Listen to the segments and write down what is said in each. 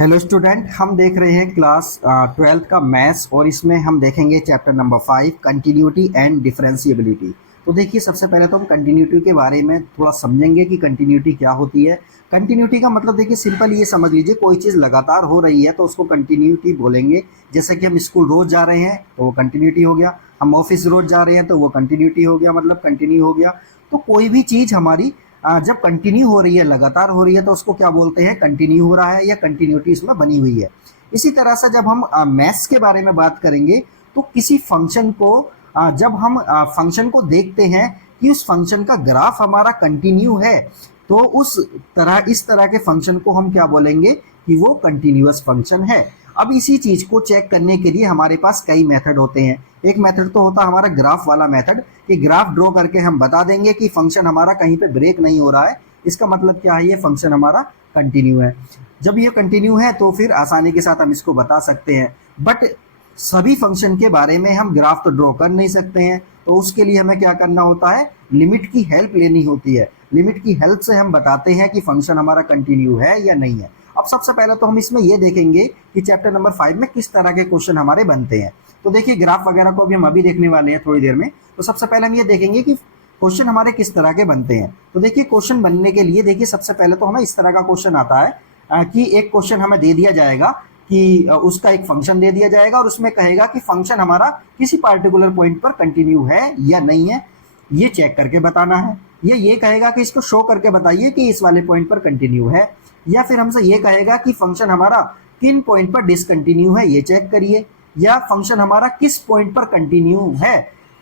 Hello student, हम देख रहे हैं क्लास 12th का मैथ्स और इसमें हम देखेंगे chapter number 5 continuity and differentiability. तो देखिए, सबसे पहले तो हम कंटिन्यूटी के बारे में थोड़ा समझेंगे कि कंटिन्यूटी क्या होती है। कंटिन्यूटी का मतलब देखिए सिंपल ये समझ लीजिए, कोई चीज़ लगातार हो रही है तो उसको कंटिन्यूटी बोलेंगे। जैसे कि हम स्कूल रोज़ जा रहे हैं तो वो कंटिन्यूटी हो गया, हम ऑफिस रोज़ जा रहे हैं तो वो कंटिन्यूटी हो गया, मतलब कंटिन्यू हो गया। तो कोई भी चीज़ हमारी जब कंटिन्यू हो रही है, लगातार हो रही है, तो उसको क्या बोलते हैं, कंटिन्यू हो रहा है या कंटिन्यूटी इसमें बनी हुई है। इसी तरह से जब हम मैथ्स के बारे में बात करेंगे तो किसी फंक्शन को जब हम फंक्शन को देखते हैं कि उस फंक्शन का ग्राफ हमारा कंटिन्यू है, तो इस तरह के फंक्शन को हम क्या बोलेंगे कि वो कंटिन्यूअस फंक्शन है। अब इसी चीज को चेक करने के लिए हमारे पास कई मेथड होते हैं। एक मेथड तो होता है हमारा ग्राफ वाला मेथड, कि ग्राफ ड्रॉ करके हम बता देंगे कि फंक्शन हमारा कहीं पे ब्रेक नहीं हो रहा है, इसका मतलब क्या है, ये फंक्शन हमारा कंटिन्यू है। जब ये कंटिन्यू है तो फिर आसानी के साथ हम इसको बता सकते हैं। बट सभी फंक्शन के बारे में हम ग्राफ तो ड्रॉ कर नहीं सकते हैं, तो उसके लिए हमें क्या करना होता है, लिमिट की हेल्प लेनी होती है। लिमिट की हेल्प से हम बताते हैं कि फंक्शन हमारा कंटिन्यू है या नहीं है। अब सबसे पहले तो हम इसमें ये देखेंगे कि चैप्टर नंबर 5 में किस तरह के क्वेश्चन हमारे बनते हैं। तो देखिए, ग्राफ वगैरह को भी हम अभी देखने वाले हैं थोड़ी देर में। तो सबसे पहले हम ये देखेंगे कि क्वेश्चन हमारे किस तरह के बनते हैं। तो देखिए, क्वेश्चन बनने के लिए देखिए सबसे पहले तो हमें इस तरह का क्वेश्चन आता है कि एक क्वेश्चन हमें दे दिया जाएगा कि उसका एक फंक्शन दे दिया जाएगा और उसमें कहेगा कि फंक्शन हमारा किसी पार्टिकुलर पॉइंट पर कंटिन्यू है या नहीं है, ये चेक करके बताना है। ये कहेगा कि इसको शो करके बताइए कि इस वाले पॉइंट पर कंटिन्यू है, या फिर हमसे ये कहेगा कि फंक्शन हमारा किन पॉइंट पर डिसकंटिन्यू है, ये चेक करिए, या फंक्शन हमारा किस पॉइंट पर कंटिन्यू है,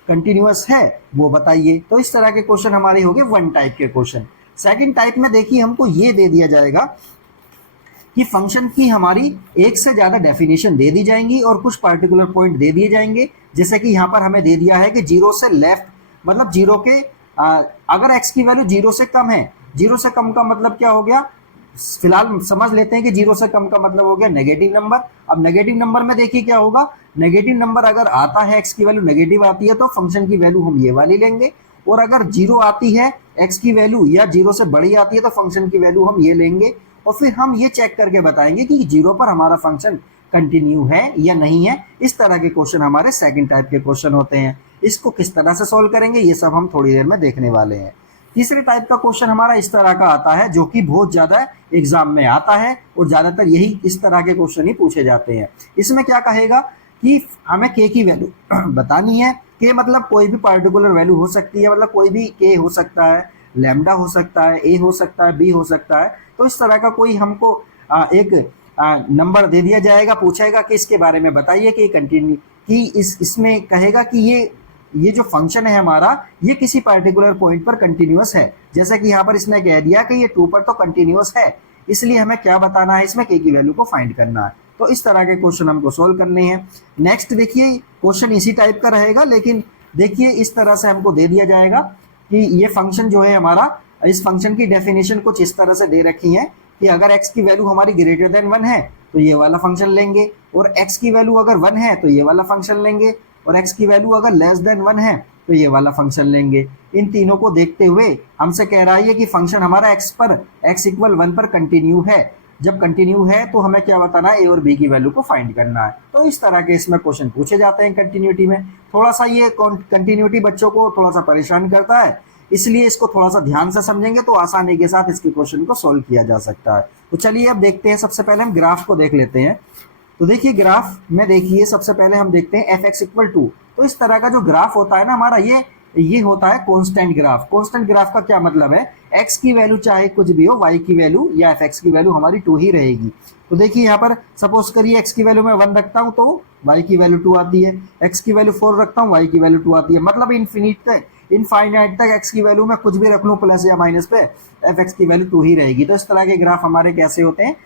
कंटिन्यूअस है, वो बताइए। तो इस तरह के क्वेश्चन हमारे हो गए वन टाइप के क्वेश्चन। सेकंड टाइप में देखिए, हमको ये दे दिया जाएगा कि फंक्शन की हमारी एक से ज्यादा डेफिनेशन दे दी जाएंगी और कुछ पार्टिकुलर पॉइंट दे दिए जाएंगे। जैसे कि यहाँ पर हमें दे दिया है कि जीरो से लेफ्ट, मतलब जीरो के अगर एक्स की वैल्यू जीरो से कम है, जीरो से कम का मतलब क्या हो गया, फिलहाल समझ लेते हैं कि जीरो से कम का मतलब हो गया नेगेटिव नंबर। अब नेगेटिव नंबर में देखिए क्या होगा, नेगेटिव नंबर अगर आता है, एक्स की वैल्यू नेगेटिव आती है तो फंक्शन की वैल्यू हम ये वाली लेंगे, और अगर जीरो आती है एक्स की वैल्यू या जीरो से बड़ी आती है तो फंक्शन की वैल्यू हम ये लेंगे। और फिर हम ये चेक करके बताएंगे कि जीरो पर हमारा फंक्शन कंटिन्यू है या नहीं है। इस तरह के क्वेश्चन हमारे सेकंड टाइप के क्वेश्चन होते हैं। इसको किस तरह से सॉल्व करेंगे ये सब हम थोड़ी देर में देखने वाले हैं। तीसरे टाइप का क्वेश्चन हमारा इस तरह का आता है, जो कि बहुत ज्यादा एग्जाम में आता है और ज्यादातर यही इस तरह के क्वेश्चन ही पूछे जाते हैं। इसमें क्या कहेगा कि हमें के की वैल्यू बतानी है। के मतलब कोई भी पार्टिकुलर वैल्यू हो सकती है, मतलब कोई भी के हो सकता है, लैम्डा हो सकता है, ए हो सकता है, बी हो सकता है। तो इस तरह का कोई हमको एक नंबर दे दिया जाएगा, पूछेगा कि इसके बारे में बताइए कि कंटिन्यू कि इसमें कहेगा कि ये जो फंक्शन है हमारा, ये किसी पार्टिकुलर पॉइंट पर कंटिन्यूअस है। जैसे कि यहाँ पर इसने कह दिया कि ये 2 पर तो कंटिन्यूअस है, इसलिए हमें क्या बताना है, इसमें के की वैल्यू को फाइंड करना है। तो इस तरह के क्वेश्चन हमको सोल्व करने हैं। नेक्स्ट देखिए, क्वेश्चन इसी टाइप का रहेगा, लेकिन देखिए इस तरह से हमको दे दिया जाएगा कि ये फंक्शन जो है हमारा, इस फंक्शन की डेफिनेशन कुछ इस तरह से दे रखी है कि अगर x की वैल्यू हमारी ग्रेटर देन 1 है तो ये वाला फंक्शन लेंगे, और x की वैल्यू अगर 1 है तो ये वाला फंक्शन लेंगे, और x की वैल्यू अगर लेस देन 1 है तो ये वाला फंक्शन लेंगे। इन तीनों को देखते हुए हमसे कह रहा है कि फंक्शन हमारा x पर x इक्वल 1 पर कंटिन्यू है। जब कंटिन्यू है तो हमें क्या बताना है, a और b की वैल्यू को फाइंड करना है। तो इस तरह के इसमें क्वेश्चन पूछे जाते हैं कंटिन्यूटी में। थोड़ा सा ये कंटिन्यूटी बच्चों को थोड़ा सा परेशान करता है, इसलिए इसको थोड़ा सा ध्यान से समझेंगे तो आसानी के साथ इसके क्वेश्चन को सोल्व किया जा सकता है। तो चलिए अब देखते हैं, सबसे पहले हम ग्राफ को देख लेते हैं। तो देखिए, ग्राफ में देखिए सबसे पहले हम देखते हैं एफ एक्स इक्वल टू। तो इस तरह का जो ग्राफ होता है ना हमारा, ये होता है कांस्टेंट ग्राफ। कांस्टेंट ग्राफ का क्या मतलब है, एक्स की वैल्यू चाहे कुछ भी हो, वाई की वैल्यू या एफ एक्स की वैल्यू हमारी 2 ही रहेगी। तो देखिए यहाँ पर सपोज करिए एक्स की वैल्यू मैं 1 रखता हूँ तो वाई की वैल्यू 2 आती है, एक्स की वैल्यू 4 रखता हूँ, वाई की वैल्यू 2 आती है। मतलब इनफाइनाइट तक एक्स की वैल्यू में कुछ भी रख लूँ प्लस या माइनस पे, एफ एक्स की वैल्यू 2 ही रहेगी। तो इस तरह के ग्राफ हमारे कैसे होते हैं,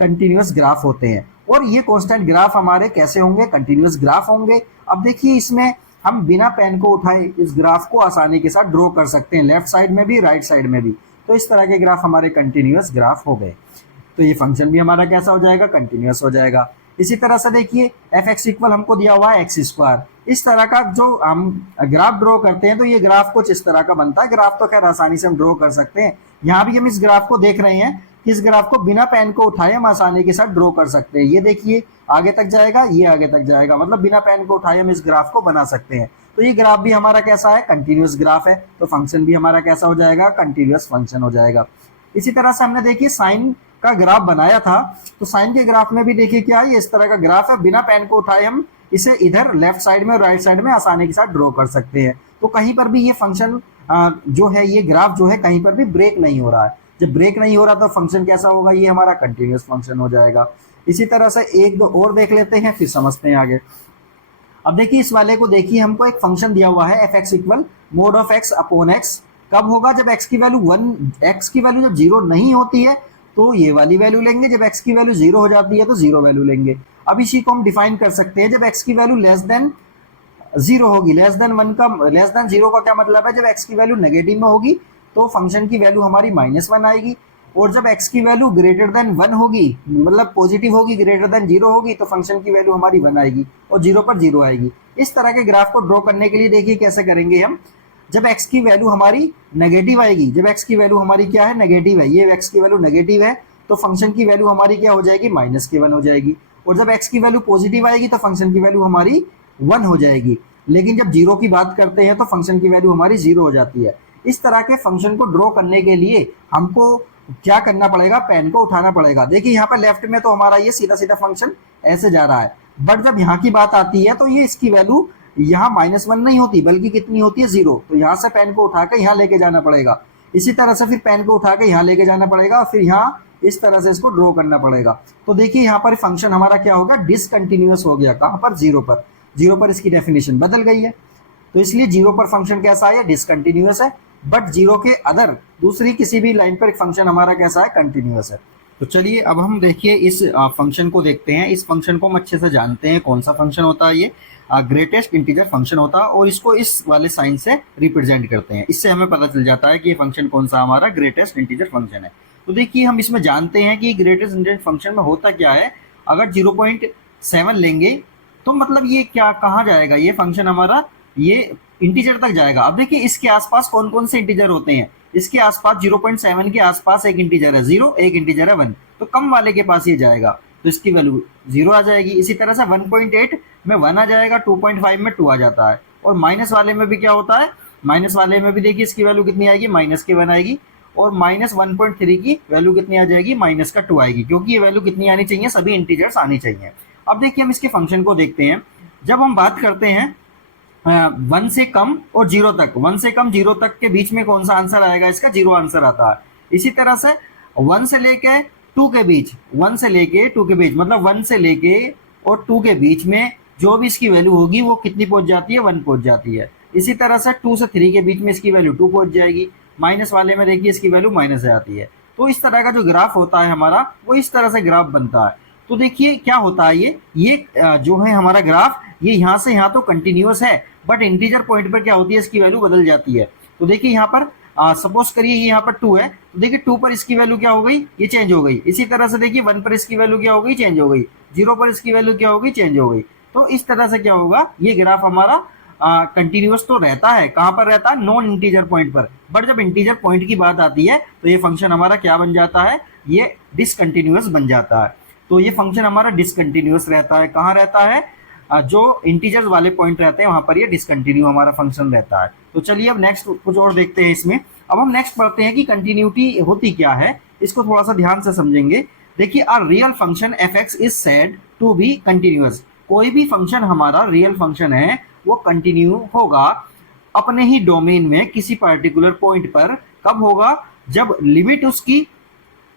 कंटिन्यूअस ग्राफ होते हैं। और ये कांस्टेंट ग्राफ हमारे कैसे होंगे, कंटिन्यूअस ग्राफ होंगे। अब देखिए, इसमें हम बिना पेन को उठाए इस ग्राफ को आसानी के साथ ड्रॉ कर सकते हैं, लेफ्ट साइड में भी राइट साइड में भी। तो इस तरह के ग्राफ हमारे कंटिन्यूअस ग्राफ हो गए। तो ये फंक्शन भी हमारा कैसा हो जाएगा, कंटिन्यूअस हो जाएगा। इसी तरह से देखिए, एफ एक्स इक्वल हमको दिया हुआ है एक्स स्क्वायर। इस तरह का जो हम ग्राफ ड्रॉ करते हैं तो ये ग्राफ कुछ इस तरह का बनता है। ग्राफ तो खैर आसानी से हम ड्रॉ कर सकते हैं। यहाँ भी हम इस ग्राफ को देख रहे हैं किस ग्राफ को बिना पेन को उठाए हम आसानी के साथ ड्रॉ कर सकते हैं। ये देखिए आगे तक जाएगा, ये आगे तक जाएगा, मतलब बिना पेन को उठाए हम इस ग्राफ को बना सकते हैं। तो ये ग्राफ भी हमारा कैसा है, कंटिन्यूअस ग्राफ है, तो फंक्शन भी हमारा कैसा हो जाएगा, कंटिन्यूअस फंक्शन हो जाएगा। इसी तरह से हमने देखिए साइन का ग्राफ बनाया था, तो साइन के ग्राफ में भी देखिए क्या है, ये इस तरह का ग्राफ है, बिना पेन को उठाए हम इसे इधर लेफ्ट साइड में और राइट साइड में आसानी के साथ ड्रॉ कर सकते हैं। तो कहीं पर भी ये फंक्शन जो है, ये ग्राफ जो है कहीं पर भी ब्रेक नहीं हो रहा है। जब ब्रेक नहीं हो रहा तो फंक्शन कैसा होगा, ये हमारा कंटिन्यूअस फंक्शन हो जाएगा। इसी तरह से एक दो और देख लेते हैं, फिर समझते हैं आगे। अब देखिए इस वाले को देखिए, हमको एक फंक्शन दिया हुआ है F x equal mode of x upon x. कब होगा, जब एक्स की वैल्यू 1, एक्स की वैल्यू जब 0 नहीं होती है तो ये वाली वैल्यू लेंगे, जब एक्स की वैल्यू 0 हो जाती है तो 0 वैल्यू लेंगे। अब इसी को हम डिफाइन कर सकते हैं, जब एक्स की वैल्यू लेस देन 0 होगी, लेस देन 1 का, लेस देन 0 का क्या मतलब है, जब एक्स की वैल्यू नेगेटिव में होगी तो फंक्शन की वैल्यू हमारी -1 आएगी, और जब एक्स की वैल्यू ग्रेटर देन 1 होगी, मतलब पॉजिटिव होगी, ग्रेटर देन 0 होगी, तो फंक्शन की वैल्यू हमारी 1 आएगी और 0 पर 0 आएगी। इस तरह के ग्राफ को ड्रॉ करने के लिए देखिए कैसे करेंगे हम। जब एक्स की वैल्यू हमारी नेगेटिव आएगी, जब एक्स की वैल्यू हमारी क्या है, नेगेटिव है, ये एक्स की वैल्यू नेगेटिव है, तो फंक्शन की वैल्यू हमारी क्या हो जाएगी, -1 हो जाएगी। और जब एक्स की वैल्यू पॉजिटिव आएगी तो फंक्शन की वैल्यू हमारी 1 हो जाएगी। लेकिन जब 0 की बात करते हैं तो फंक्शन की वैल्यू हमारी 0 हो जाती है। इस तरह के फंक्शन को ड्रॉ करने के लिए हमको क्या करना पड़ेगा, पेन को उठाना पड़ेगा। देखिए यहाँ पर लेफ्ट में तो हमारा ये सीधा सीधा फंक्शन ऐसे जा रहा है, बट जब यहाँ की बात आती है तो ये इसकी वैल्यू यहाँ -1 नहीं होती, बल्कि कितनी होती है, 0। तो यहाँ से पेन को उठा के यहाँ लेके जाना पड़ेगा। इसी तरह से फिर पेन को उठा के यहाँ लेके जाना पड़ेगा, और फिर यहाँ इस तरह से इसको ड्रॉ करना पड़ेगा। तो देखिए यहाँ पर फंक्शन हमारा क्या होगा, डिसकंटिन्यूअस हो गया। कहाँ पर, 0 पर। 0 पर इसकी डेफिनेशन बदल गई है, तो इसलिए 0 पर फंक्शन कैसा है, डिसकंटिन्यूअस है। बट 0 के अदर दूसरी किसी भी लाइन पर एक फंक्शन हमारा कैसा है, कंटिन्यूअस है। तो चलिए अब हम देखिए इस फंक्शन को देखते हैं। इस फंक्शन को हम अच्छे से जानते हैं, कौन सा फंक्शन होता है, ये ग्रेटेस्ट इंटीजर फंक्शन होता है, और इसको इस वाले साइन से रिप्रेजेंट करते हैं। इससे हमें पता चल जाता है कि ये फंक्शन कौन सा हमारा ग्रेटेस्ट इंटीजर फंक्शन है। तो देखिए हम इसमें जानते हैं कि ग्रेटेस्ट इंटीजर फंक्शन में होता क्या है। अगर 0.7 लेंगे तो मतलब ये क्या, कहाँ जाएगा ये फंक्शन हमारा, ये इंटीजर तक जाएगा। अब देखिए इसके आसपास कौन कौन से इंटीजर होते हैं। इसके आसपास 0.7 के आसपास एक इंटीजर है 0, एक इंटीजर है 1, तो कम वाले के पास ये जाएगा, तो इसकी वैल्यू 0 आ जाएगी। इसी तरह से 1.8 में 1 आ जाएगा, 2.5 में 2 आ जाता है। और माइनस वाले में भी क्या होता है, माइनस वाले में भी देखिए इसकी वैल्यू कितनी आएगी, -1 आएगी, और -1.3 की वैल्यू कितनी आ जाएगी, -2 आएगी, क्योंकि ये वैल्यू कितनी आनी चाहिए, सभी इंटीजर्स आनी चाहिए। अब देखिए हम इसके फंक्शन को देखते हैं। जब हम बात करते हैं 1 से कम और 0 तक, 1 से कम 0 तक के बीच में कौन सा आंसर आएगा, इसका 0 आंसर आता है। इसी तरह से 1 से लेके 2 के बीच, 1 से लेके 2 के बीच, मतलब 1 से लेके और 2 के बीच में जो भी इसकी वैल्यू होगी वो कितनी पहुंच जाती है, 1 पहुंच जाती है। इसी तरह से 2 से 3 के बीच में इसकी वैल्यू 2 पहुंच जाएगी। माइनस वाले में देखिए इसकी वैल्यू माइनस आती है। तो इस तरह का जो ग्राफ होता है हमारा, वो इस तरह से ग्राफ बनता है। तो देखिए क्या होता है, ये जो है हमारा ग्राफ, ये यहाँ से यहाँ तो कंटिन्यूअस है, बट इंटीजर पॉइंट पर क्या होती है, इसकी वैल्यू बदल जाती है। तो देखिए यहाँ पर सपोज करिए ये यहाँ पर 2 है, तो देखिए 2 पर इसकी वैल्यू क्या हो गई, ये चेंज हो गई। इसी तरह से देखिए 1 पर इसकी वैल्यू क्या हो गई, चेंज हो गई। 0 पर इसकी वैल्यू क्या हो गई, चेंज हो गई। तो इस तरह से क्या होगा, ये ग्राफ हमारा कंटिन्यूअस तो रहता है, कहाँ पर रहता है, नॉन इंटीजर पॉइंट पर। बट जब इंटीजर पॉइंट की बात आती है तो ये फंक्शन हमारा क्या बन जाता है, ये डिसकंटिन्यूअस बन जाता है। तो ये फंक्शन हमारा डिसकंटिन्यूअस रहता है, कहाँ रहता है, जो इंटीजर्स वाले पॉइंट रहते हैं वहां पर ये डिसकंटिन्यू हमारा फंक्शन रहता है। तो चलिए अब नेक्स्ट कुछ और देखते हैं इसमें। अब हम नेक्स्ट पढ़ते हैं कि कंटिन्यूटी होती क्या है, इसको थोड़ा सा ध्यान से समझेंगे। देखिए a real function f x is said to be continuous. कोई भी फंक्शन हमारा रियल फंक्शन है वो कंटिन्यू होगा अपने ही डोमेन में किसी पर्टिकुलर पॉइंट पर। कब होगा, जब लिमिट उसकी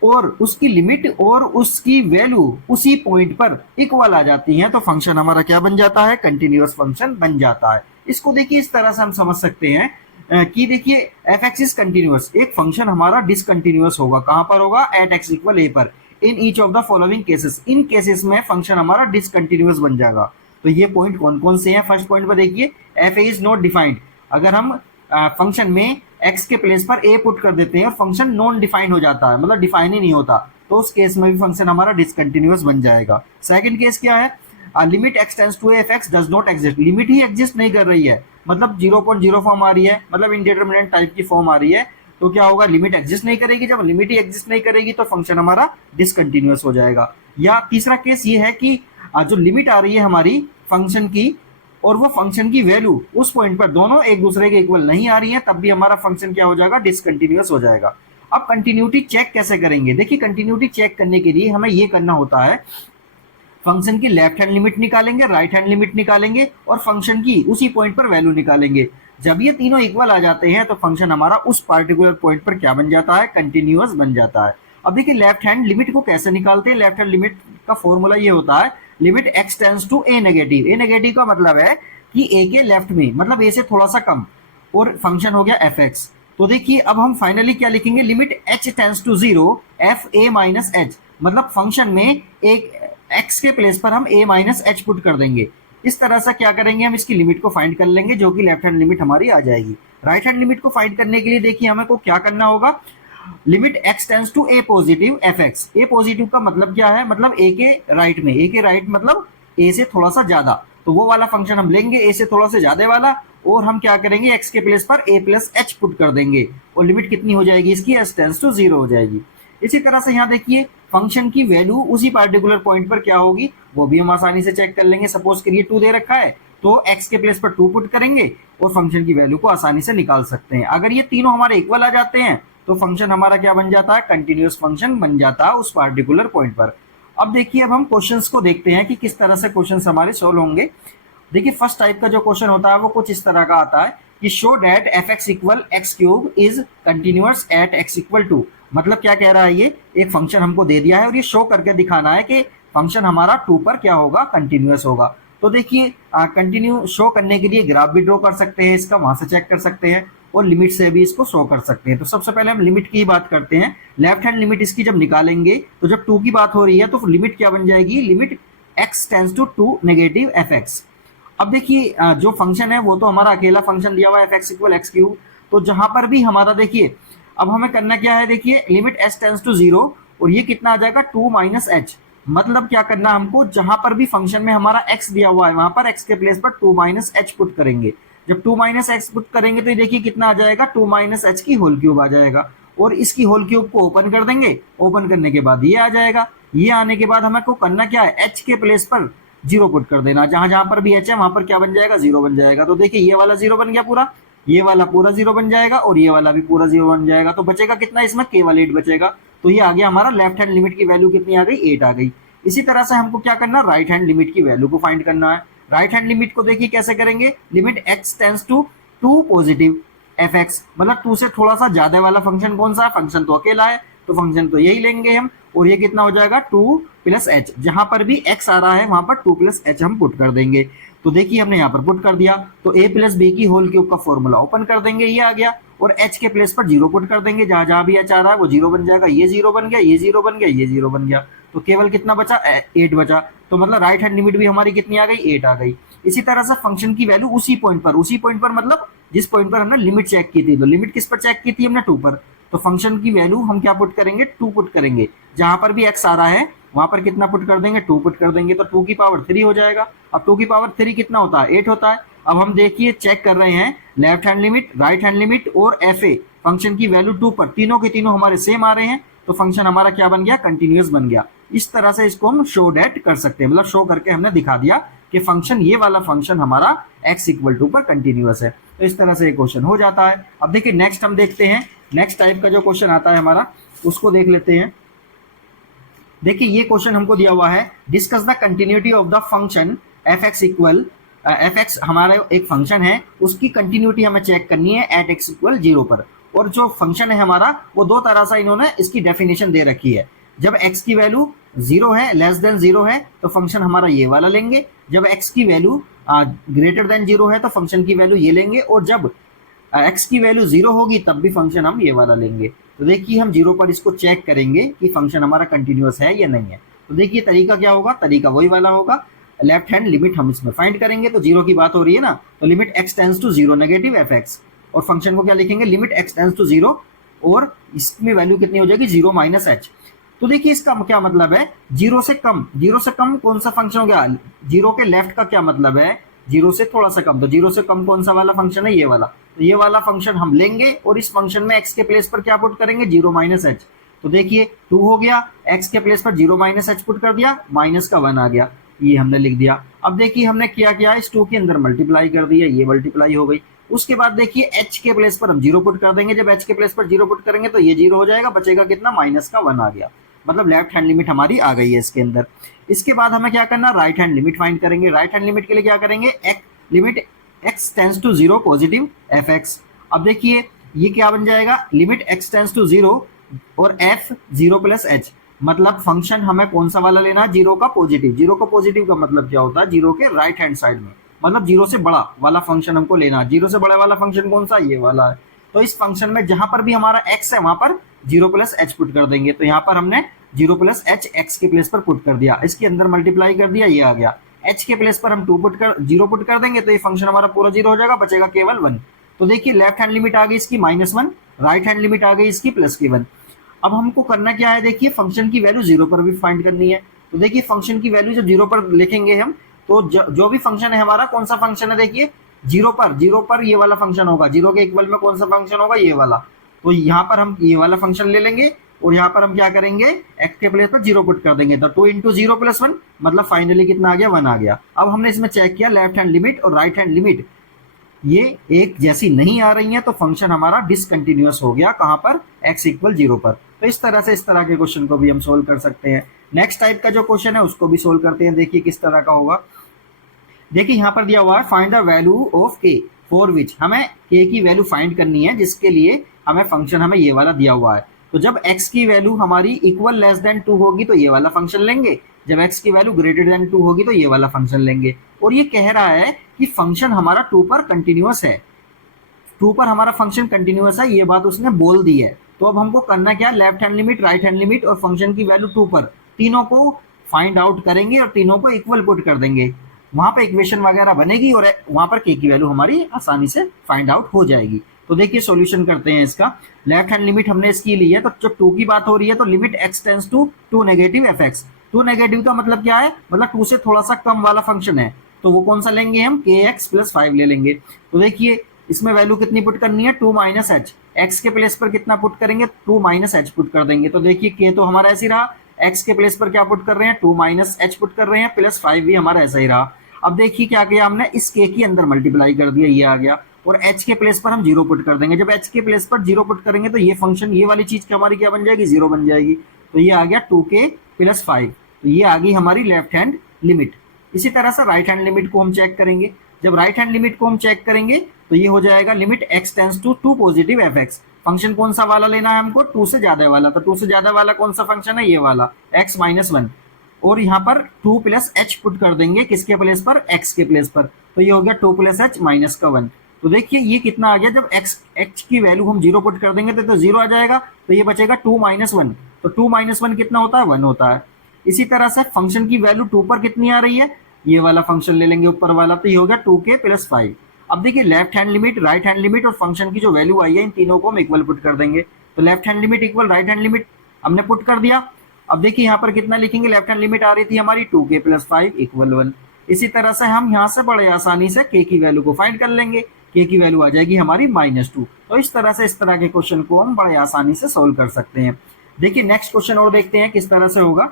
और उसकी लिमिट और उसकी वैल्यू उसी पॉइंट पर इक्वल आ जाती है, तो फंक्शन हमारा क्या बन जाता है, कंटिन्यूअस फंक्शन बन जाता है। इसको देखिए इस तरह से हम समझ सकते हैं कि देखिए एफ एक्स इज कंटिन्यूअस, एक फंक्शन हमारा डिसकंटिन्यूअस होगा, कहां पर होगा, एट एक्स इक्वल ए पर। In each of the following cases, in cases में फंक्शन हमारा डिसकंटिन्यूअस बन जाएगा। तो ये पॉइंट कौन कौन से हैं, फर्स्ट पॉइंट पर देखिए F A is not defined. अगर हम फंक्शन में x के प्लेस पर a पुट कर देते हैं और फंक्शन नॉन डिफाइन हो जाता है, मतलब डिफाइन ही नहीं होता, तो उस केस में भी फंक्शन हमारा डिसकंटिन्यूअस बन जाएगा। सेकंड केस क्या है, limit x tends to f x does not exist. Limit ही एग्जिस्ट नहीं कर रही है, मतलब 0.0 फॉर्म आ रही है, मतलब इंडिटरमिनेट टाइप की फॉर्म आ रही है, तो क्या होगा, लिमिट एग्जिस्ट नहीं करेगी। जब लिमिट ही एग्जिस्ट नहीं करेगी तो फंक्शन हमारा डिसकंटिन्यूअस हो जाएगा। या तीसरा केस ये है कि जो लिमिट आ रही है हमारी फंक्शन की और वो फंक्शन की वैल्यू उस पॉइंट पर दोनों एक दूसरे के इक्वल नहीं आ रही है, तब भी हमारा फंक्शन क्या हो जाएगा, डिसकंटिन्यूअस हो जाएगा। अब कंटिन्यूटी चेक कैसे करेंगे? देखिए कंटिन्यूटी चेक करने के लिए हमें ये करना होता है, फंक्शन की लेफ्ट हैंड लिमिट निकालेंगे, राइट हैंड लिमिट निकालेंगे और फंक्शन की उसी पॉइंट पर वैल्यू निकालेंगे। जब ये तीनों इक्वल आ जाते हैं तो फंक्शन हमारा उस पार्टिकुलर पॉइंट पर क्या बन जाता है, कंटिन्यूअस बन जाता है। अब देखिए लेफ्ट हैंड लिमिट को कैसे निकालते हैं। लेफ्ट हैंड लिमिट का फॉर्मूला ये होता है, limit x tends to a negative. a negative का मतलब है कि a के लेफ्ट में, मतलब a से थोड़ा सा कम, और फंक्शन हो गया fx। तो देखिए अब हम फाइनली क्या लिखेंगे, limit h tends to 0 f a minus h, मतलब फंक्शन में एक x के प्लेस पर हम a माइनस h पुट कर देंगे। इस तरह से क्या करेंगे, हम इसकी लिमिट को फाइंड कर लेंगे, जो कि लेफ्ट हैंड लिमिट हमारी आ जाएगी। राइट हैंड लिमिट को फाइंड करने के लिए देखिए हमें को क्या करना होगा, limit x tends to a positive fx। a positive का मतलब क्या है, मतलब a के राइट में, a के राइट मतलब a से थोड़ा सा ज्यादा, तो वो वाला फंक्शन हम लेंगे a से थोड़ा सा ज्यादा वाला, और हम क्या करेंगे x के प्लेस पर a प्लस h पुट कर देंगे, और लिमिट कितनी हो जाएगी इसकी, s टेंड्स टू 0 हो जाएगी। इसी तरह से यहाँ देखिए फंक्शन की वैल्यू उसी पार्टिकुलर पॉइंट पर क्या होगी, वो भी हम आसानी से चेक कर लेंगे। सपोज करिए 2 दे रखा है तो x के प्लेस पर 2 पुट करेंगे और फंक्शन की वैल्यू को आसानी से निकाल सकते हैं। अगर ये तीनों हमारे इक्वल आ जाते हैं तो फंक्शन हमारा क्या बन जाता है, कंटिन्यूअस फंक्शन बन जाता है उस पार्टिकुलर पॉइंट पर। अब देखिए अब हम क्वेश्चंस को देखते हैं कि किस तरह से क्वेश्चंस हमारे सोल्व होंगे। देखिए फर्स्ट टाइप का जो क्वेश्चन होता है वो कुछ इस तरह का आता है कि show that f x equal x cube is continuous at x equal two. मतलब क्या कह रहा है, ये एक फंक्शन हमको दे दिया है और ये शो करके दिखाना है कि फंक्शन हमारा 2 पर क्या होगा, कंटिन्यूअस होगा। तो देखिए कंटिन्यू शो करने के लिए ग्राफ भी ड्रॉ कर सकते हैं इसका, वहां से चेक कर सकते हैं, और लिमिट से भी इसको शो कर सकते हैं। तो सबसे पहले हम लिमिट की बात करते हैं। लेफ्ट हैंड लिमिट इसकी जब निकालेंगे तो जब 2 की बात हो रही है तो लिमिट क्या बन जाएगी, limit x tends to 2 negative fx। अब देखिए जो फंक्शन है वो तो हमारा अकेला फंक्शन दिया हुआ है fx इक्वल एक्स क्यूब, तो जहां पर भी हमारा देखिए अब हमें करना क्या है, देखिए लिमिट s टेंड्स टू 0 और ये कितना आ जाएगा 2 माइनस h। मतलब क्या करना हमको, जहां पर भी फंक्शन में हमारा x दिया हुआ है वहां पर x के प्लेस पर 2 माइनस h पुट करेंगे। जब 2 माइनस एक्स पुट करेंगे तो ये देखिए कितना आ जाएगा, 2 माइनस एच की होल क्यूब आ जाएगा, और इसकी होल क्यूब को ओपन कर देंगे। ओपन करने के बाद ये आ जाएगा। ये आने के बाद हमें को करना क्या है, h के प्लेस पर 0 पुट कर देना। जहां जहां पर भी h है वहां पर क्या बन जाएगा, 0 बन जाएगा। तो देखिए ये वाला 0 बन गया पूरा, ये वाला पूरा 0 बन जाएगा, और ये वाला भी पूरा 0 बन जाएगा। तो बचेगा कितना, इसमें केवल 8 बचेगा। तो ये आ गया हमारा लेफ्ट हैंड लिमिट की वैल्यू कितनी आ गई, 8 आ गई। इसी तरह से हमको क्या करना, राइट हैंड लिमिट की वैल्यू को फाइंड करना है। राइट हैंड लिमिट को देखिए कैसे करेंगे, limit x tends to 2 positive fx, मतलब 2 से थोड़ा सा ज्यादा वाला फंक्शन कौन सा है, फंक्शन तो अकेला है तो फंक्शन तो यही लेंगे हम, और ये कितना हो जाएगा 2 प्लस एच। जहां पर भी x आ रहा है वहां पर 2 प्लस एच हम पुट कर देंगे। तो देखिए हमने यहाँ पर पुट कर दिया, तो a प्लस बी की होल क्यूब का फॉर्मूला ओपन कर देंगे, ये आ गया, और h के प्लेस पर 0 पुट कर देंगे। जहां जहां भी h आ रहा है वो 0 बन जाएगा। ये 0 बन गया, ये 0 बन गया, ये 0 बन गया, तो केवल कितना बचा, 8 बचा। तो मतलब राइट हैंड लिमिट भी हमारी कितनी आ गई, 8 आ गई। इसी तरह से फंक्शन की वैल्यू उसी पॉइंट पर मतलब जिस पॉइंट पर हमने लिमिट चेक की थी, तो लिमिट किस पर चेक की थी हमने, 2 पर, तो फंक्शन की वैल्यू हम क्या पुट करेंगे, 2 पुट करेंगे। जहां पर भी x आ रहा है वहां पर कितना पुट कर देंगे, 2 पुट कर देंगे, तो 2 की पावर 3 हो जाएगा। अब 2 की पावर 3 कितना होता है, 8 होता है। अब हम देखिए चेक कर रहे हैं left hand limit, right hand limit और एफ ए फंक्शन की वैल्यू 2 पर, तीनों के तीनों हमारे सेम आ रहे हैं, तो फंक्शन हमारा क्या बन गया, कंटिन्यूअस बन गया। इस तरह से इसको हम शो डेट कर सकते हैं, मतलब शो करके हमने दिखा दिया कि फंक्शन, ये वाला फंक्शन हमारा x इक्वल टू पर कंटिन्यूअस है। तो इस तरह से क्वेश्चन हो जाता है। अब देखिए नेक्स्ट हम देखते हैं, नेक्स्ट टाइप का जो क्वेश्चन आता है हमारा उसको देख लेते हैं। देखिए ये क्वेश्चन हमको दिया हुआ है, discuss the continuity of the function f x equal, F x हमारा एक फंक्शन है, उसकी कंटिन्यूटी हमें चेक करनी है एट एक्स इक्वल 0 पर। और जो फंक्शन है हमारा वो 2 तरह से इन्होंने इसकी डेफिनेशन दे रखी है। जब x की वैल्यू 0 है, लेस देन 0 है, तो फंक्शन हमारा ये वाला लेंगे। जब x की वैल्यू ग्रेटर देन 0 है तो फंक्शन की वैल्यू ये लेंगे, और जब x की वैल्यू 0 होगी तब भी फंक्शन हम ये वाला लेंगे। तो देखिए हम 0 पर इसको चेक करेंगे कि फंक्शन हमारा कंटिन्यूअस है या नहीं है। तो देखिए तरीका क्या होगा, तरीका वही वाला होगा, लेफ्ट हैंड लिमिट हम इसमें फाइंड करेंगे। तो 0 की बात हो रही है ना, तो limit x tends to 0 negative fx, और फंक्शन को क्या लिखेंगे, लिमिट x टेंड्स टू 0, और इसमें वैल्यू कितनी हो जाएगी, 0 माइनस h। तो देखिए इसका क्या मतलब है, 0 से कम, 0 से कम कौन सा फंक्शन हो गया, 0 के लेफ्ट का क्या मतलब है, 0 से थोड़ा सा कम, तो 0 से कम कौन सा वाला फंक्शन है, ये वाला। तो ये वाला फंक्शन हम लेंगे और इस फंक्शन में x के प्लेस पर क्या पुट करेंगे, 0 माइनस एच। तो देखिए 2 हो गया, x के प्लेस पर 0 माइनस एच पुट कर दिया, माइनस का 1 आ गया, ये हमने लिख दिया। अब देखिए हमने क्या किया, इस 2 के अंदर मल्टीप्लाई कर दिया, ये मल्टीप्लाई हो गई। उसके बाद देखिए h के प्लेस पर हम 0 पुट कर देंगे, जब h के प्लेस पर 0 पुट करेंगे तो ये 0 हो जाएगा, बचेगा कितना, माइनस का 1 आ गया, मतलब लेफ्ट हैंड लिमिट हमारी आ गई है इसके अंदर। इसके बाद हमें क्या करना, राइट हैंड लिमिट फाइंड करेंगे। राइट हैंड लिमिट के लिए क्या करेंगे, limit x tends to 0 positive fx। अब देखिए ये क्या बन जाएगा, लिमिट x टेंस टू 0 और f 0 प्लस h, मतलब फंक्शन हमें कौन सा वाला लेना है, 0 का पॉजिटिव। 0 का पॉजिटिव का मतलब क्या होता है, 0 के राइट हैंड साइड में, मतलब 0 से बड़ा वाला फंक्शन हमको लेना है। 0 से बड़ा वाला फंक्शन कौन सा, ये वाला है। तो इस फंक्शन में जहां पर भी हमारा x है वहां पर 0 प्लस h पुट कर देंगे। तो यहाँ पर हमने 0 प्लस h x के प्लेस पर पुट कर दिया, इसके अंदर मल्टीप्लाई कर दिया, ये आ गया। h के प्लेस पर हम 0 पुट कर देंगे तो ये फंक्शन हमारा पूरा 0 हो जाएगा, बचेगा केवल 1। तो देखिए लेफ्ट हैंड लिमिट आ गई इसकी -1, राइट हैंड लिमिट आ गई इसकी +1। अब हमको करना क्या है, देखिए फंक्शन की वैल्यू 0 पर भी फाइंड करनी है। तो देखिए फंक्शन की वैल्यू जब 0 पर लिखेंगे हम, तो जो भी फंक्शन है हमारा, कौन सा फंक्शन है, देखिए 0 पर ये वाला फंक्शन होगा। 0 के इक्वल में कौन सा फंक्शन होगा, ये वाला। तो यहाँ पर हम ये वाला फंक्शन ले लेंगे और यहाँ पर हम क्या करेंगे, x के प्लेस पर 0 पुट कर देंगे। तो 2 इंटू 0 प्लस 1, मतलब फाइनली कितना आ गया, 1 आ गया। अब हमने इसमें चेक किया लेफ्ट हैंड लिमिट और राइट हैंड लिमिट ये एक जैसी नहीं आ रही है, तो फंक्शन हमारा डिसकंटिन्यूअस हो गया, कहां पर, x इक्वल 0 पर। तो इस तरह से इस तरह के क्वेश्चन को भी हम सोल्व कर सकते हैं। नेक्स्ट टाइप का जो क्वेश्चन है उसको भी सोल्व करते हैं, देखिए किस तरह का होगा। देखिए यहाँ पर दिया हुआ है find the value of k for which, हमें k की वैल्यू फाइंड करनी है, जिसके लिए हमें फंक्शन हमें ये वाला दिया हुआ है। तो जब x की वैल्यू हमारी इक्वल लेस देन 2 होगी तो ये वाला फंक्शन लेंगे, जब x की वैल्यू ग्रेटर देन 2 होगी तो ये वाला फंक्शन लेंगे। और ये कह रहा है कि फंक्शन हमारा 2 पर कंटिन्यूअस है, 2 पर हमारा फंक्शन कंटिन्यूअस है, ये बात उसने बोल दी है। तो अब हमको करना क्या, left hand limit, right hand limit और फंक्शन की वैल्यू 2 पर, तीनों को फाइंड आउट करेंगे और तीनों को इक्वल पुट कर देंगे। वहां पर इक्वेशन वगैरह बनेगी और वहां पर k की वैल्यू हमारी आसानी से फाइंड आउट हो जाएगी। तो देखिए सॉल्यूशन करते हैं इसका। लेफ्ट हैंड लिमिट हमने इसकी ली है, तो जब 2 की बात हो रही है तो limit x tends to 2 negative fx। 2 negative का मतलब क्या है, मतलब 2 से थोड़ा सा कम वाला फंक्शन है, तो वो कौन सा लेंगे हम, kx प्लस 5 ले लेंगे। तो देखिए इसमें वैल्यू कितनी पुट करनी है, 2 माइनस एच। एक्स के प्लेस पर कितना पुट करेंगे, 2 माइनस एच पुट कर देंगे। तो देखिए k तो हमारा ऐसे ही रहा, एक्स के प्लेस पर क्या पुट कर रहे हैं, 2 माइनस एच पुट कर रहे हैं, प्लस 5 भी हमारा ऐसा ही रहा। अब देखिए क्या किया हमने, इस k के अंदर मल्टीप्लाई कर दिया, ये आ गया। और h के प्लेस पर हम 0 पुट कर देंगे, जब h के प्लेस पर 0 पुट करेंगे तो ये फंक्शन, ये वाली चीज हमारी क्या बन जाएगी, 0 बन जाएगी। तो ये आ गया 2k प्लस 5, तो ये आ गई हमारी लेफ्ट हैंड लिमिट। इसी तरह से राइट हैंड लिमिट को हम चेक करेंगे। जब राइट हैंड लिमिट को हम चेक करेंगे तो ये हो जाएगा limit x tends to 2 positive fx। Function कौन सा वाला लेना है हमको, 2 से ज्यादा वाला। तो 2 से ज्यादा वाला कौन सा फंक्शन है, ये वाला x माइनस 1। और यहाँ पर 2 प्लस h पुट कर देंगे, किसके प्लेस पर, x के प्लेस पर। तो ये हो गया 2 प्लस h माइनस का 1। तो देखिए ये कितना आ गया, जब x की वैल्यू हम 0 पुट कर देंगे तो 0 आ जाएगा, तो ये बचेगा 2 माइनस 1। तो 2 माइनस 1 कितना होता है, 1 होता है। इसी तरह से फंक्शन की वैल्यू 2 पर कितनी आ रही है, ये वाला फंक्शन ले लेंगे ऊपर वाला, तो ये हो गया 2k प्लस 5। अब देखिए left hand limit, right hand limit और फंक्शन की जो वैल्यू आई है, इन तीनों को हम इक्वल पुट कर देंगे। तो left hand limit equal right hand limit हमने पुट कर दिया। अब देखिए यहाँ पर कितना लिखेंगे, लेफ्ट हैंड लिमिट आ रही थी हमारी 2k प्लस 5 इक्वल 1। इसी तरह से हम यहाँ से बड़े आसानी से k की वैल्यू को फाइंड कर लेंगे, k की वैल्यू आ जाएगी हमारी -2। तो इस तरह से इस तरह के क्वेश्चन को हम बड़े आसानी से सोल्व कर सकते हैं। देखिए नेक्स्ट क्वेश्चन और देखते हैं किस तरह से होगा।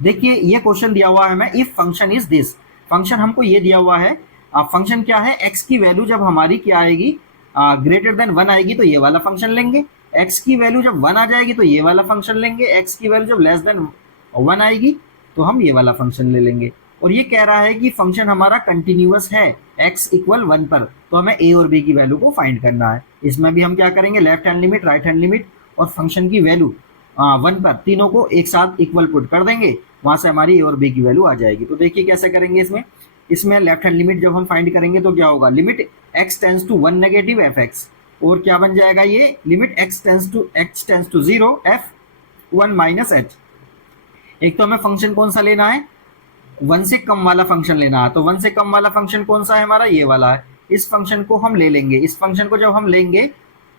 देखिए ये क्वेश्चन दिया हुआ है हमें, if function is this. Function हमको ये दिया हुआ है, फंक्शन क्या है, x की वैल्यू जब हमारी क्या आएगी, ग्रेटर देन 1 आएगी तो ये वाला फंक्शन लेंगे। x की वैल्यू जब 1 आ जाएगी तो ये वाला फंक्शन लेंगे। x की वैल्यू जब लेस देन 1 आएगी तो हम ये वाला फंक्शन ले लेंगे। और ये कह रहा है कि फंक्शन हमारा कंटिन्यूअस है x इक्वल 1 पर, तो हमें a और b की वैल्यू को फाइंड करना है। इसमें भी हम क्या करेंगे, left hand limit, right hand limit और फंक्शन की वैल्यू 1 पर, तीनों को एक साथ इक्वल पुट कर देंगे, वहां से हमारी a और b की वैल्यू आ जाएगी। तो देखिए कैसे करेंगे इसमें लेफ्ट हैंड लिमिट जब हम फाइंड करेंगे तो क्या होगा, limit x tends to 1 negative fx। और क्या बन जाएगा ये, limit x tends to 0 f1 minus h। एक तो हमें फंक्शन कौन सा लेना है, 1 से कम वाला फंक्शन लेना है। तो 1 से कम वाला फंक्शन कौन सा है हमारा, ये वाला है। इस फंक्शन को हम ले लेंगे। इस फंक्शन को जब हम लेंगे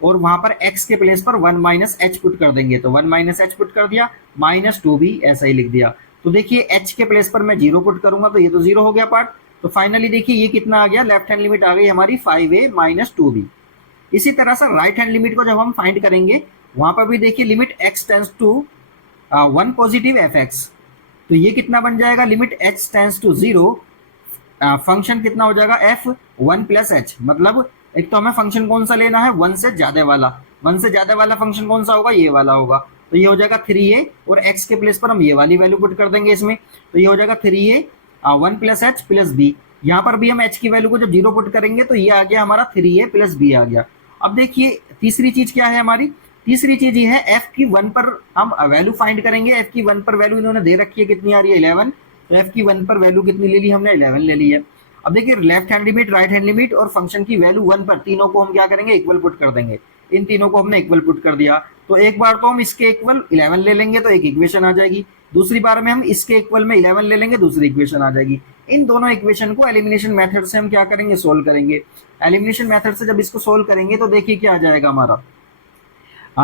और वहां पर x के प्लेस पर 1 माइनस h पुट कर देंगे, तो 1 माइनस h पुट कर दिया, -2 भी ऐसा ही लिख दिया। तो देखिए h के प्लेस पर मैं 0 पुट करूंगा तो ये तो 0 हो गया पार्ट, तो फाइनली देखिए ये कितना आ गया, लेफ्ट हैंड लिमिट आ गई हमारी 5a माइनस 2b। इसी तरह से राइट हैंड लिमिट को जब हम फाइंड करेंगे वहां पर भी देखिए limit x tends to 1 positive fx, तो ये कितना बन जाएगा, limit h tends to 0, function कितना हो जाएगा f 1 प्लस h। मतलब एक तो हमें फंक्शन कौन सा लेना है, 1 से ज्यादा वाला, 1 से ज्यादा वाला फंक्शन कौन सा होगा, ये वाला होगा। तो ये हो जाएगा 3a और x के प्लेस पर हम ये वाली वैल्यू पुट कर देंगे इसमें, तो ये हो जाएगा 3a 1 plus h plus b। यहाँ पर भी हम h की वैल्यू को जब 0 पुट करेंगे तो ये आ गया हमारा 3a प्लस b आ गया। अब देखिए तीसरी चीज क्या है हमारी, तीसरी चीज ये है f की 1 पर हम वैल्यू फाइंड करेंगे। f की 1 पर वैल्यू इन्होंने दे रखी है, कितनी आ रही है 11, तो f की 1 पर वैल्यू कितनी ले ली हमने, 11 ले ली है। अब देखिए left hand limit, right hand limit और फंक्शन की वैल्यू 1 पर, तीनों को हम क्या करेंगे, इक्वल पुट कर देंगे। इन तीनों को हमने इक्वल पुट कर दिया, तो एक बार तो हम इसके इक्वल 11 ले लेंगे तो एक इक्वेशन आ जाएगी, दूसरी बार में हम इसके इक्वल में 11 ले लेंगे, दूसरी इक्वेशन आ जाएगी। इन दोनों इक्वेशन को एलिमिनेशन मेथड से हम क्या करेंगे, सोल्व करेंगे। एलिमिनेशन मेथड से जब इसको सोल्व करेंगे तो देखिए क्या आ जाएगा हमारा,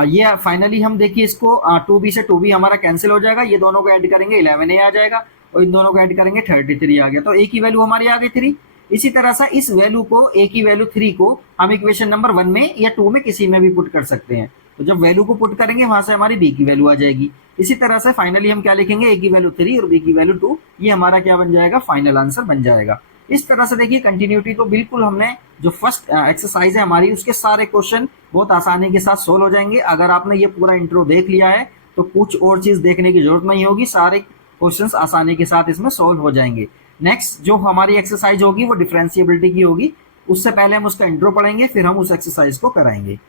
ये फाइनली हम देखिए इसको 2b से 2b हमारा कैंसिल हो जाएगा, ये दोनों को ऐड करेंगे 11a आ जाएगा और इन दोनों को ऐड करेंगे 33 आ गया, तो a की वैल्यू हमारी आ गई 3। इसी तरह से इस वैल्यू को, a की वैल्यू 3 को हम इक्वेशन नंबर 1 में या 2 में किसी में भी पुट कर सकते हैं, तो जब वैल्यू को पुट करेंगे वहां से हमारी b की वैल्यू आ जाएगी। इसी तरह से फाइनली हम क्या लिखेंगे, a की वैल्यू 3 और b की वैल्यू 2, ये हमारा क्या बन जाएगा, फाइनल आंसर बन जाएगा। इस तरह से देखिए कंटिन्यूटी तो बिल्कुल हमने जो फर्स्ट एक्सरसाइज है हमारी उसके सारे क्वेश्चन बहुत आसानी के साथ सोल्व हो जाएंगे। अगर आपने ये पूरा इंट्रो देख लिया है तो कुछ और चीज देखने की जरूरत नहीं होगी, सारे क्वेश्चंस आसानी के साथ इसमें सोल्व हो जाएंगे। नेक्स्ट जो हमारी एक्सरसाइज होगी वो डिफरेंशिएबिलिटी की होगी, उससे पहले हम उसका इंट्रो पढ़ेंगे, फिर हम उस एक्सरसाइज को कराएंगे।